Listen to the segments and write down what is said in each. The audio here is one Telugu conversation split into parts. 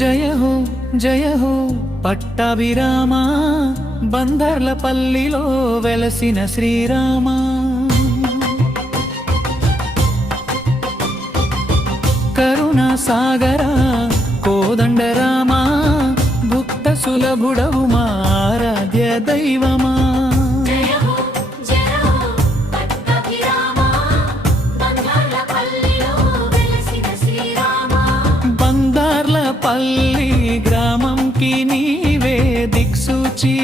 జయ హో పట్టాభిరామ, బందర్లపల్లిలో వెలసిన శ్రీరామ. కరుణా సాగర కోదండరామ, భుక్త సులభుడవు మా ఆరాధ్య దైవమా. బందార్లపల్లి గ్రామంకి నీవే దిక్సూచి,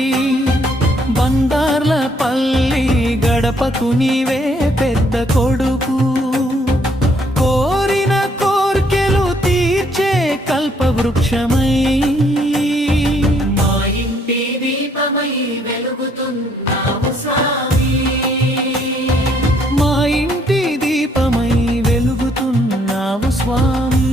బందార్లపల్లి గడపకు నీవే పెద్ద కొడుకు. కోరిన కోర్కెలు తీర్చే కల్పవృక్షమై, మా ఇంటి దీపమై వెలుగుతున్నావు స్వామి. మా ఇంటి దీపమై వెలుగుతున్నావు స్వామి.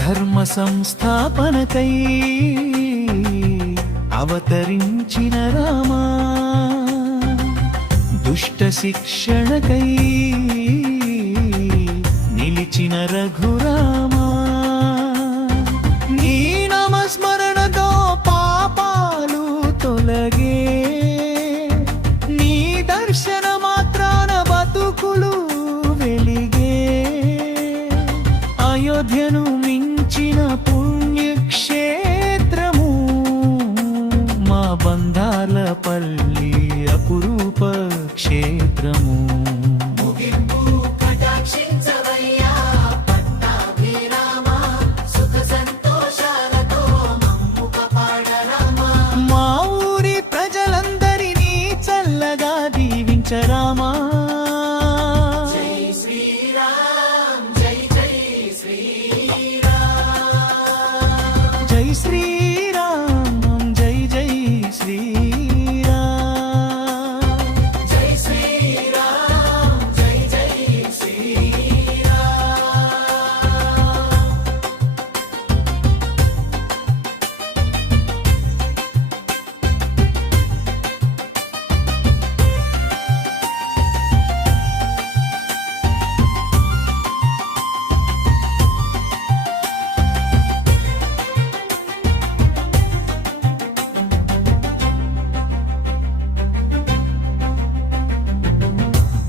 ధర్మ సంస్థాపనకై అవతరించిన రామా, దుష్ట శిక్షణకై నిలిచిన రఘురామా. నీ నామస్మరణతో పాపాలు తొలగే, నీ దర్శన మాత్రాన బతుకులు వెలిగే. అయోధ్యను మించిన పుణ్యక్షేత్రము మా బందార్లపల్లి అపురూప క్షేత్రము. మా ఊరి ప్రజలందరినీ చల్లగా దీవించరామా. జై శ్రీరామ్ జై జై శ్రీరామ్. జై శ్రీరామ్ జై జై శ్రీరామ్.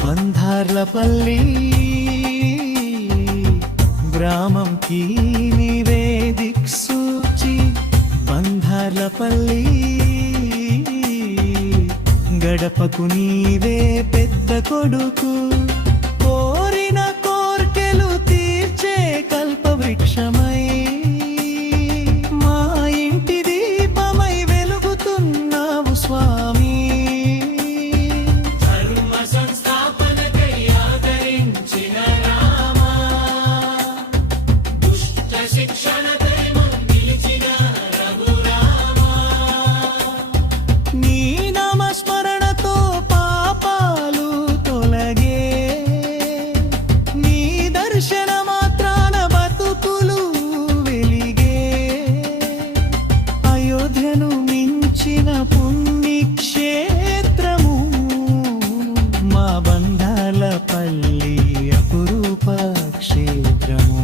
బందార్లపల్లి గ్రామంకి నీవే దిక్సూచి, బందార్లపల్లి గడపకు నీవే పెద్ద కొడుకు. కోరిన కోర్కెలు తీర్చే కల్పవృక్షమై, మా ఇంటి దీపమై వెలుగుతున్నావు స్వామి. నీ నామస్మరణతో పాపాలు తొలగే, నీ దర్శన మాత్రాన బతుకులు వెలిగే. అయోధ్యను మించిన పుణ్యక్షేత్రము మా బందార్లపల్లి అపురూప క్షేత్రము.